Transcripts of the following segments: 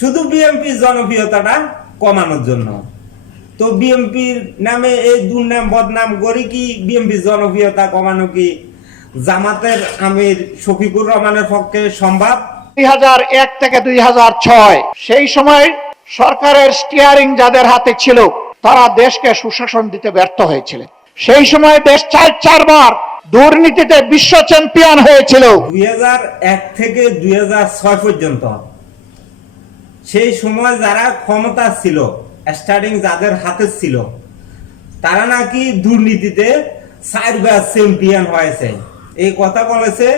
শুধু বিএনপির জনপ্রিয়তাটা কমানোর জন্য। তো বিএনপির নামে এই দুর্নাম বদনাম করি কি বিএনপির জনপ্রিয়তা কমানো কি? জামাতের আমির শফিকুর রহমানের পক্ষে সম্ভব? দুই থেকে দুই সেই সময় সরকারের স্টিয়ারিং যাদের হাতে ছিল তারা দেশকে সুশাসন দিতে ব্যর্থ হয়েছিলেন। সেই সময় দেশ চার চারবার দুর্নীতিতে বিশ্ব চ্যাম্পিয়ন হয়েছিল। দুই এক থেকে দুই ছয় পর্যন্ত সেই সময় যারা ক্ষমতা ছিল স্টার্টিং যাদের হাতে ছিল, তারা নাকি দুর্নীতিতে চারবার চ্যাম্পিয়ন হয়েছে। এই কথা বলেছে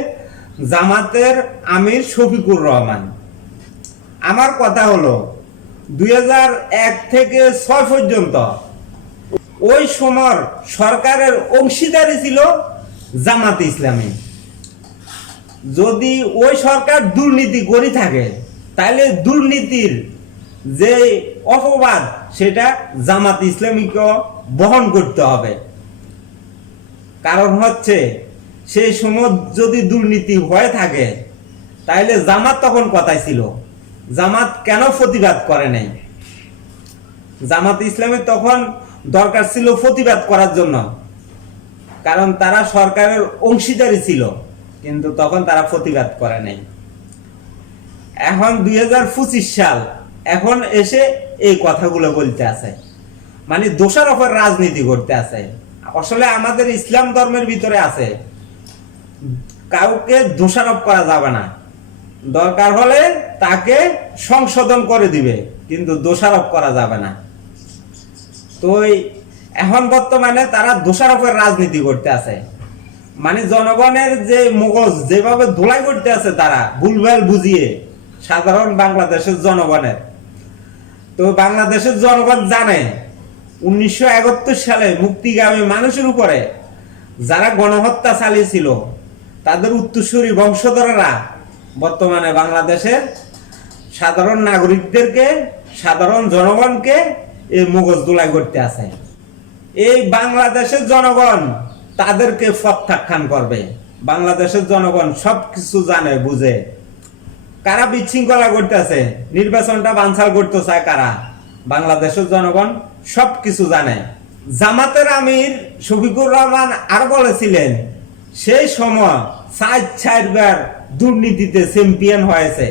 জামাতের আমির শফিকুর রহমান। আমার কথা হলো, দুই এক থেকে ছয় পর্যন্ত ওই সময় সরকারের অংশীদারি ছিল জামাত ইসলামী। যদি ওই সরকার দুর্নীতি করে থাকে তাহলে দুর্নীতির যে অপবাদ, সেটা জামাত ইসলামীকে বহন করতে হবে। কারণ হচ্ছে, সেই সময় যদি দুর্নীতি হয়ে থাকে তাহলে জামাত তখন কথাই ছিল। জামাত কেন প্রতিবাদ করে নাই? জামাত ইসলামের তখন দরকার ছিল প্রতিবাদ করার জন্য। কারণ তারা সরকারের অংশীদারি ছিল, কিন্তু তখন তারা প্রতিবাদ করে নাই। এখন দুই হাজার পঁচিশ সাল। এখন এসে এই কথাগুলো বলতে আছে। মানে দোষারোপের রাজনীতি করতে আছে। আসলে আমাদের ইসলাম ধর্মের ভিতরে আছে। কাউকে দোষারোপ করা যাবে না। দরকার হলে তাকে সংশোধন করে দিবে, কিন্তু দোষারোপ করা যাবে না। তো এখন বর্তমানে তারা দোষারোপের রাজনীতি করতে আছে। মানে জনগণের যে মগজ, যেভাবে ধোলাই করতে আছে তারা, ভুলভাল বুঝিয়ে সাধারণ বাংলাদেশের জনগণের। তো বাংলাদেশের জনগণ জানে, উনিশশো একাত্তর সালে মুক্তিগামী মানুষের উপরে যারা গণহত্যা চালিয়েছিল, তাদের উত্তরসূরি বংশধরেরা বর্তমানে বাংলাদেশের সাধারণ নাগরিকদেরকে, সাধারণ জনগণকে এই মগজ দোলাই করতে আছে। এই বাংলাদেশের জনগণ তাদেরকে প্রত্যাখ্যান করবে। বাংলাদেশের জনগণ সব কিছু জানে, বুঝে কারা বিশৃঙ্খলা করতেছে? নির্বাচনটা বানচাল করতে চায় কারা? বাংলাদেশের জনগণ সব কিছু জানে। জামাতের আমির শফিকুর রহমান আর বলেছিলেন, সেই সময় সাত চারবার দুর্নীতিতে চ্যাম্পিয়ন হয়েছে।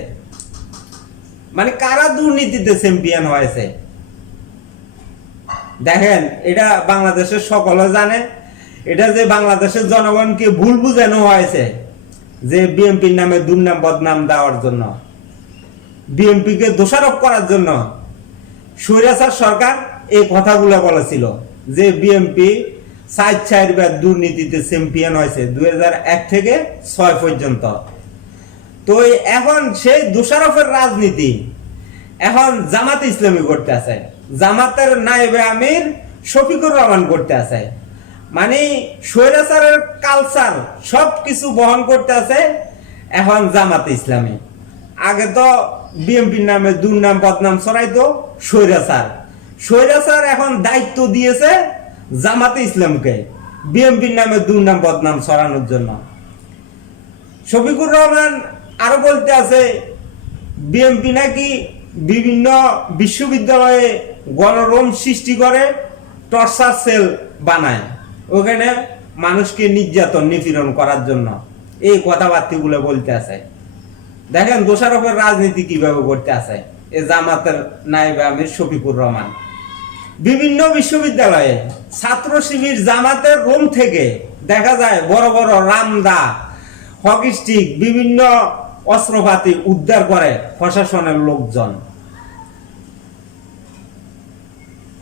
মানে কারা দুর্নীতিতে চ্যাম্পিয়ন হয়েছে? দেখেন, এটা বাংলাদেশের সকলে জানে। এটা যে বাংলাদেশের জনগণকে ভুল বুঝানো হয়েছে। যে বিএনপির নামে দুর্নাম, বদনাম দেওয়ার জন্য। বিএনপিকে দোষারোপ করার জন্য স্বৈরাচার সরকার এই কথাগুলো বলেছিল যে বিএনপি সাত চারবার দুর্নীতিতে চ্যাম্পিয়ন হয়েছে দুই থেকে ছয় পর্যন্ত। তো এখন সেই দোষারোপের রাজনীতি এখন জামাত ইসলামী করতে আছে। জামাতের নাইবে আমির শফিকুর রহমান করতে আছে। মানে স্বৈরাচারের কালচার সব কিছু বহন করতে আছে এখন জামাতে ইসলামী। আগে তো বিএনপির নামে দুর্নাম, বদনাম ছড়াইতো স্বৈরাচার। স্বৈরাচার এখন দায়িত্ব দিয়েছে জামাতে ইসলামকে বিএনপির নামে দুর্নাম, বদনাম ছড়ানোর জন্য। শফিকুর রহমান আরও বলতে আছে বিএনপি নাকি বিভিন্ন বিশ্ববিদ্যালয়ে গণরোম সৃষ্টি করে টর্চার সেল বানায়। ওখানে মানুষকে নির্যাতন, নিপীড়ন করার জন্য। এই কথাবার্তাগুলো বলতে আছে। দেখেন, দোষারোপের রাজনীতি কীভাবে করতে আছে? এ জামাতের নাইবে আমির শফিকুর রহমান। বিভিন্ন বিশ্ববিদ্যালয়ে ছাত্র শিবির জামাতের রুম থেকে দেখা যায়, বড় বড় রামদা, হকি স্টিক, বিভিন্ন অস্ত্রপাতি উদ্ধার করে প্রশাসনের লোকজন।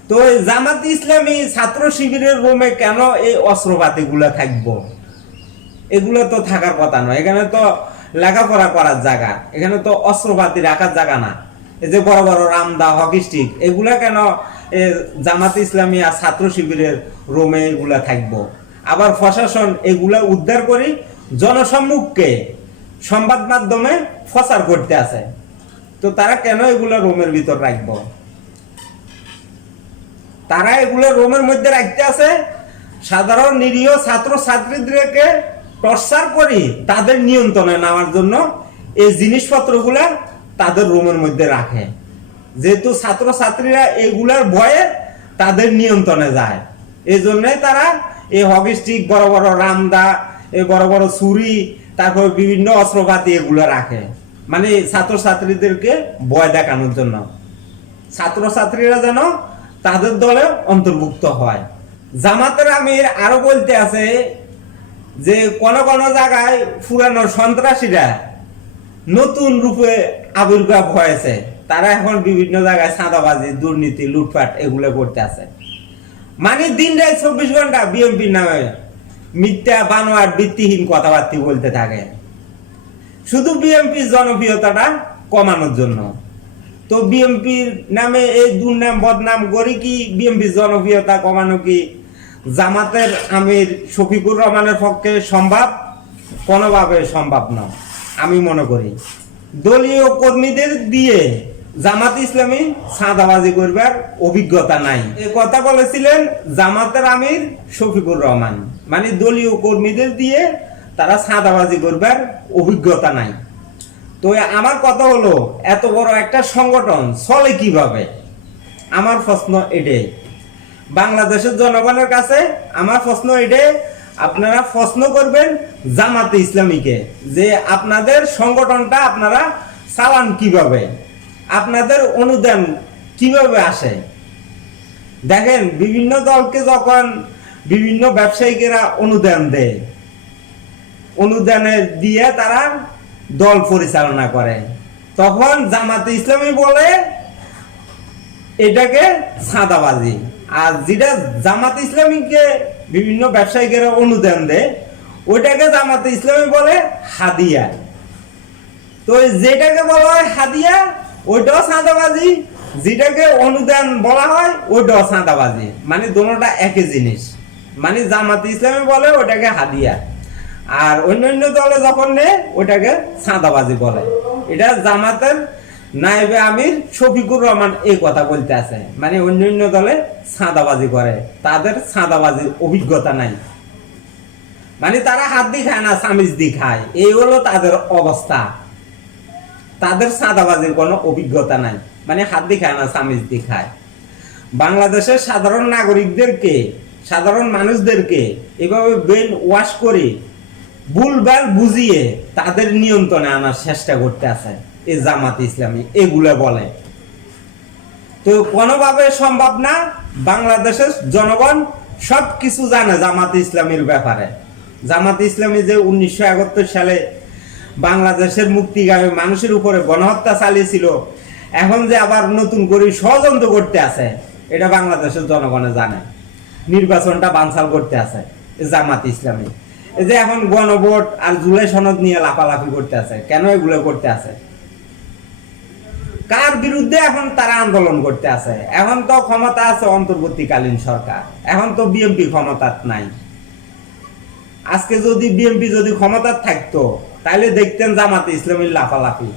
তো জামাত ইসলামী ছাত্র শিবিরের রুমে কেন এই অস্ত্রপাতি গুলা থাকব? এগুলো তো থাকার কথা নয়। এখানে তো লেখাপড়া করার জায়গা, এখানে তো অস্ত্রপাতি রাখার জায়গা না। এই যে বড় বড় রামদা, হকি স্টিক, এগুলা কেন জামাত ইসলামী আর ছাত্র শিবিরের রোমে এগুলা থাকব? আবার প্রশাসন এগুলা উদ্ধার করি জনসম্মুখকে সংবাদ মাধ্যমে প্রচার করতে আছে। তো তারা কেন এগুলা রোমের ভিতর রাখব? তারা এগুলো রোমের মধ্যে রাখতে আছে। সাধারণ নিরীহ ছাত্র ছাত্রীদেরকে টর্চার করি তাদের নিয়ন্ত্রণে নেওয়ার জন্য এই জিনিসপত্রগুলা তাদের রুমের মধ্যে রাখে। যেহেতু ছাত্রছাত্রীরা এগুলার ভয়ে তাদের নিয়ন্ত্রণে যায়। এই জন্যই তারা এই হকি স্টিক, বড় বড় রামদা, এই বড় বড় ছুরি, তারপর বিভিন্ন অস্ত্রপাতি এগুলো রাখে। মানে ছাত্রছাত্রীদেরকে ভয় দেখানোর জন্য। ছাত্রছাত্রীরা যেন তাদের দলে অন্তর্ভুক্ত হয়। জামাতের আমির আরও বলতে আছে যে, কোন কোন জায়গায় পুরানো সন্ত্রাসীরা নতুন রূপে আবির্ভাব হয়েছে। তারা এখন বিভিন্ন জায়গায় চাঁদাবাজি, দুর্নীতি, লুটপাট এগুলো করতে আছে। মানে দিন রাত চব্বিশ ঘণ্টা বিএমপির নামে মিথ্যা বানোয়ার ভিত্তিহীন কথাবার্তা বলতে থাকে। শুধু বিএমপির জনপ্রিয়তাটা কমানোর জন্য। তো বিএমপির নামে এই দুর্নাম, বদনাম করি কি বিএমপির জনপ্রিয়তা কমানো কি? জামাতের আমির শফিকুর রহমানের পক্ষে সম্ভব? কোনোভাবে সম্ভব নয় আমি মনে করি। দলীয় কর্মীদের দিয়ে জামাত ইসলামী সাদাবাজি করবার অভিজ্ঞতা নাই। এ কথা বলেছিলেন জামাতের আমির শফিকুর রহমান। মানে দলীয় কর্মীদের দিয়ে তারা সাদাবাজি করবার অভিজ্ঞতা নাই। তো আমার কথা হলো, এত বড় একটা সংগঠন চলে কীভাবে? আমার প্রশ্ন এটাই। বাংলাদেশের জনগণের কাছে আমার প্রশ্ন এটাই, আপনারা প্রশ্ন করবেন জামাতে ইসলামীকে যে আপনাদের সংগঠনটা আপনারা চালান কীভাবে? আপনাদের অনুদান কীভাবে আসে? দেখেন, বিভিন্ন দলকে যখন বিভিন্ন ব্যবসায়িকেরা অনুদান দেয় অনুদানে দিয়ে তারা দল পরিচালনা করে। তখন জামাতে ইসলামী বলে এটাকে সাদাবাজি। আর যেটা জামাত ইসলামীকে বিভিন্ন ব্যবসায়িকেরা অনুদান দেয়, ওইটাকে জামাতে ইসলামী বলে হাদিয়া। তো যেটাকে বলা হয় হাদিয়া, ওইটাও সাদাবাজি। যেটাকে অনুদান বলা হয়, ওইটাও সাদাবাজি। মানে দোনোটা একই জিনিস। মানে জামাতে ইসলামী বলে ওটাকে হাদিয়া। আর অন্যান্য দলে যখন নেয় ওটাকে সাদাবাজি বলে। এটা জামাতের নাইবে আমির শফিকুর রহমান এই কথা বলতে আছে। মানে অন্যান্য দলে সাদাবাজি করে। তাদের সাদাবাজির অভিজ্ঞতা নাই। মানে তারা হাত দিয়ে খায় না, সামিজ দিয়ে খায়। এই হলো তাদের অবস্থা। তাদের সাদাবাজির কোনো অভিজ্ঞতা নাই। মানে হাত দিয়ে খায় না, সামিজ দিয়ে খায়। বাংলাদেশের সাধারণ নাগরিকদেরকে, সাধারণ মানুষদেরকে এভাবে ব্রেন ওয়াশ করে ভুলভাল বুঝিয়ে তাদের নিয়ন্ত্রণে আনার চেষ্টা করতে আছে এই জামাত ইসলামী, এগুলো বলে। তো কোনোভাবে সম্ভব না, বাংলাদেশের জনগণ সব কিছু জানে জামাত ইসলামীর ব্যাপারে। জামাত ইসলামী যে উনিশশো একাত্তর সালে বাংলাদেশের মুক্তিগামী মানুষের উপরে গণহত্যা চালিয়েছিল, এখন যে আবার নতুন করে ষড়যন্ত্র করতে আছে, এটা বাংলাদেশের জনগণে জানে। নির্বাচনটা বানচাল করতে আছে জামাত ইসলামী। এই যে এখন গণভোট আর জুলাই সনদ নিয়ে লাফালাফি করতে আছে, কেন এগুলো করতে আছে? কার বিরুদ্ধে এখন তারা আন্দোলন করতে আছে? এখন তো ক্ষমতা আছে অন্তর্বর্তীকালীন সরকার, এখন তো বিএমপি ক্ষমতা নাই। আজকে যদি বিএমপি যদি ক্ষমতা থাকতো তাহলে দেখতেন জামাতে ইসলামীর লাফালাফি।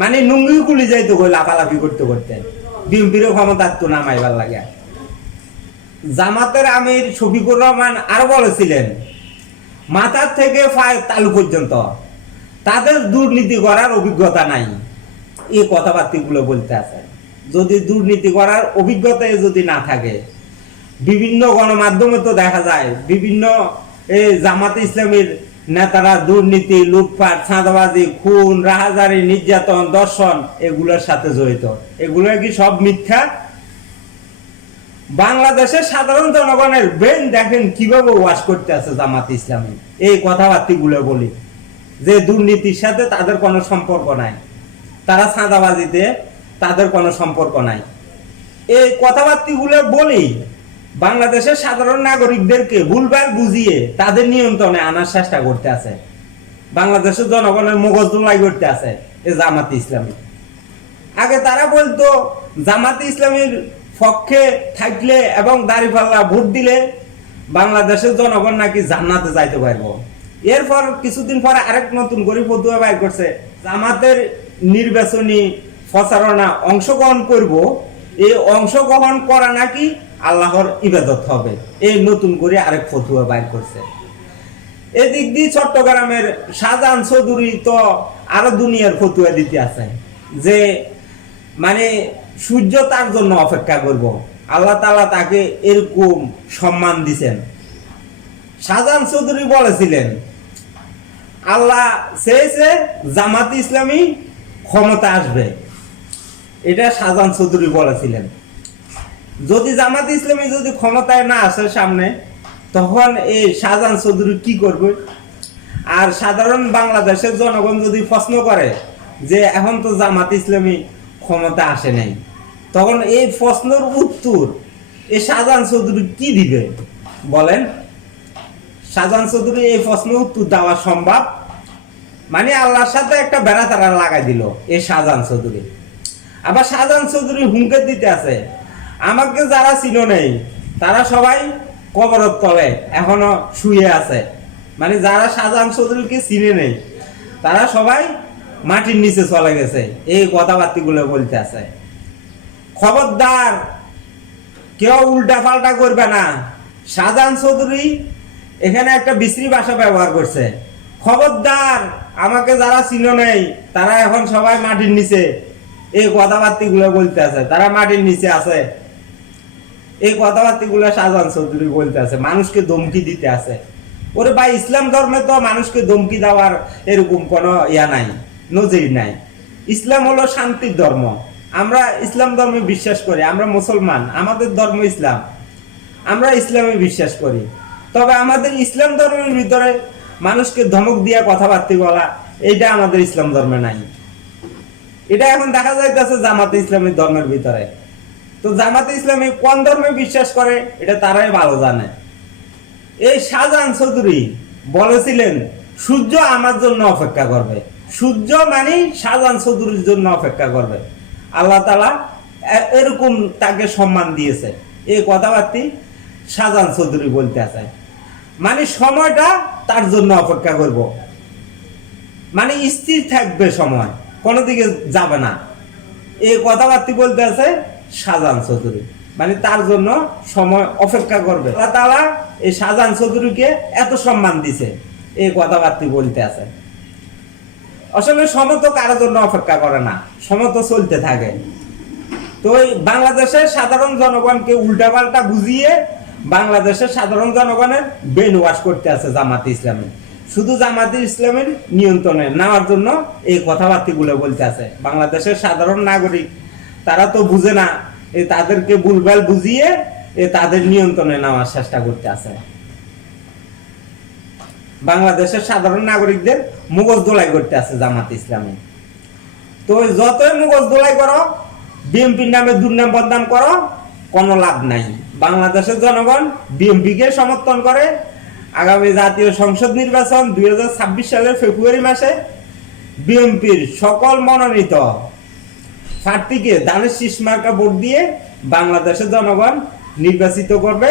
মানে নুঙ্গি কুলি যাইতো কই লাফালাফি করতে করতে। বিএমপির ক্ষমতা তো নামাইবার লাগে। জামাতের আমির শফিকুর রহমান আরও বলেছিলেন মাথার থেকে পায়ের তালু পর্যন্ত। তাদের দুর্নীতি করার অভিজ্ঞতা নাই। এই কথাবার্তাগুলো বলতে আছে। যদি দুর্নীতি করার অভিজ্ঞতায় যদি না থাকে, বিভিন্ন গণমাধ্যমে তো দেখা যায়, বিভিন্ন এই জামাত ইসলামের নেতারা দুর্নীতি, লুটপাট, চাঁদাবাজি, খুন, রাহাজারি, নির্যাতন, দর্শন, এগুলোর সাথে জড়িত। এগুলো কি সব মিথ্যা? বাংলাদেশের সাধারণ জনগণের ব্রেন দেখেন কীভাবে ওয়াশ করতে আছে জামাত ইসলামী। এই কথাবার্তাগুলো বলি। যে দুর্নীতির সাথে তাদের কোনো সম্পর্ক নাই। তারা চাঁদাবাজিতে তাদের কোনো সম্পর্ক নাই। এই কথাবার্তাগুলো বলি, বাংলাদেশের সাধারণ নাগরিকদেরকে ভুলভাল বুঝিয়ে তাদের নিয়ন্ত্রণে আনার চেষ্টা করতে আছে। বাংলাদেশের জনগণের মগজ দোলাই করতে আছে এই জামাত ইসলামী। আগে তারা বলতো, জামাতে ইসলামীর পক্ষে থাকলে এবং দাঁড়িপাল্লা ভোট দিলে বাংলাদেশের জনগণ নাকি জান্নাতে যাইতে পারব। এরপর কিছুদিন পরে আরেক নতুন করে ফতুয়া বাইর করছে। জামাতের নির্বাচনী প্রচারণা অংশগ্রহণ করব। এই অংশগ্রহণ করা নাকি আল্লাহর ইবাদত হবে। এই নতুন করে আরেক ফতুয়া বাইর করছে। এদিক দিয়ে চট্টগ্রামের শাহজাহান চৌধুরী তো আরও দুনিয়ার ফতুয়া দিতে আছে। যে মানে সূর্য তার জন্য অপেক্ষা করব। আল্লাহ তালা তাকে এরকম সম্মান দিছেন। শাহজাহান চৌধুরী বলেছিলেন, আল্লাহ চেয়েছে জামাত ইসলামী ক্ষমতা আসবে। এটা শাহজাহান চৌধুরী বলেছিলেন। যদি জামাত ইসলামী যদি ক্ষমতায় না আসে সামনে, তখন এই শাহজাহান চৌধুরী কি করবে? আর সাধারণ বাংলাদেশের জনগণ যদি প্রশ্ন করে যে, এখন তো জামাত ইসলামী ক্ষমতা আসে নাই। তখন এই প্রশ্নের উত্তর এই শাহজাহান চৌধুরী কি দিবে? বলেন। শাহজাহান চৌধুরী এই প্রশ্নের উত্তর দেওয়া সম্ভব। মানে আল্লাহর সাথে একটা বেড়া তারা লাগাই দিল এই শাহজাহান চৌধুরী। আবার শাহজাহান চৌধুরী হুমকে দিতে আছে। আমাকে যারা ছিল নেই, তারা সবাই কবরত তলে, এখনও শুয়ে আছে। মানে যারা শাহজাহান চৌধুরীকে চিনে নেই, তারা সবাই মাটির নিচে চলে গেছে। এই কথাবার্তিগুলো বলতে আছে। খবরদার, কেউ উল্টা পাল্টা করবে না। শাহজাহান চৌধুরী এখানে একটা বিশ্রী ভাষা ব্যবহার করছে। খবরদার, আমাকে যারা ছিল নেই, তারা এখন সবাই মাটির নিচে। এই কথাবার্তি গুলো বলতে আছে। তারা মাটির নিচে আছে। এই কথাবার্তি গুলো শাহজাহান চৌধুরী বলতে আছে। মানুষকে ধমকি দিতে আছে। ওরে ভাই, ইসলাম ধর্মে তো মানুষকে ধমকি দেওয়ার এরকম কোনো ইয়া নাই। নজির নাই। ইসলাম হলো শান্তির ধর্ম। আমরা ইসলাম ধর্মে বিশ্বাস করি, আমরা মুসলমান, আমাদের ধর্ম ইসলাম। আমরা ইসলামে বিশ্বাস করি। তবে আমাদের ইসলাম ধর্মের ভিতরে মানুষকে ধমক দিয়া কথাবার্তা বলা, এইটা আমাদের ইসলাম ধর্মে নাই। এটা এখন দেখা যাইতেছে জামাতে ইসলামের ধর্মের ভিতরে। তো জামাতে ইসলামী কোন ধর্মে বিশ্বাস করে, এটা তারাই ভালো জানে। এই শাহজাহান চৌধুরী বলেছিলেন, সূর্য আমার জন্য অপেক্ষা করবে। সূর্য মানে শাহজাহান চৌধুরীর জন্য অপেক্ষা করবে। আল্লাহ তালা এরকম তাকে সম্মান দিয়েছে। এই কথাবার্তি শাহজাহান চৌধুরী বলতে আছে। মানে সময়টা তার জন্য অপেক্ষা করব। মানে স্থির থাকবে সময়, কোনো দিকে যাবে না। এই কথাবার্তি বলতে আছে শাহজাহান চৌধুরী। মানে তার জন্য সময় অপেক্ষা করবে। আল্লাহ তাআলা এই শাহজাহান চৌধুরীকে এত সম্মান দিছে এই কথাবার্তি বলতে আছে। আসলে সমত কারোর জন্য অপেক্ষা করে না, সমত চলতে থাকে। তো এই বাংলাদেশের সাধারণ জনগণকে উল্টাপাল্টা বুঝিয়ে বাংলাদেশের সাধারণ জনগণের ব্রেন ওয়াশ করতে আছে জামাতে ইসলামী। শুধু জামাতে ইসলামের নিয়ন্ত্রণে নেওয়ার জন্য এই কথাবার্তিগুলো বলতে আছে। বাংলাদেশের সাধারণ নাগরিক, তারা তো বুঝে না এই তাদেরকে ভুলভাল বুঝিয়ে এ তাদের নিয়ন্ত্রণে নেওয়ার চেষ্টা করতে আছে। বাংলাদেশের সাধারণ নাগরিকদের মুগজ দোলাই করতে আছে জামাত ইসলামী। তো যতই মুগজ দোলাই করো, বিএনপির নামে দুর্নাম বদনাম করো, কোনো লাভ নাই। বাংলাদেশের জনগণ বিএনপিকে সমর্থন করে। আগামী জাতীয় সংসদ নির্বাচন দুই হাজার ছাব্বিশ সালের ফেব্রুয়ারি মাসে বিএনপির সকল মনোনীত প্রার্থীকে দানের শীষ মার্কা ভোট দিয়ে বাংলাদেশের জনগণ নির্বাচিত করবে।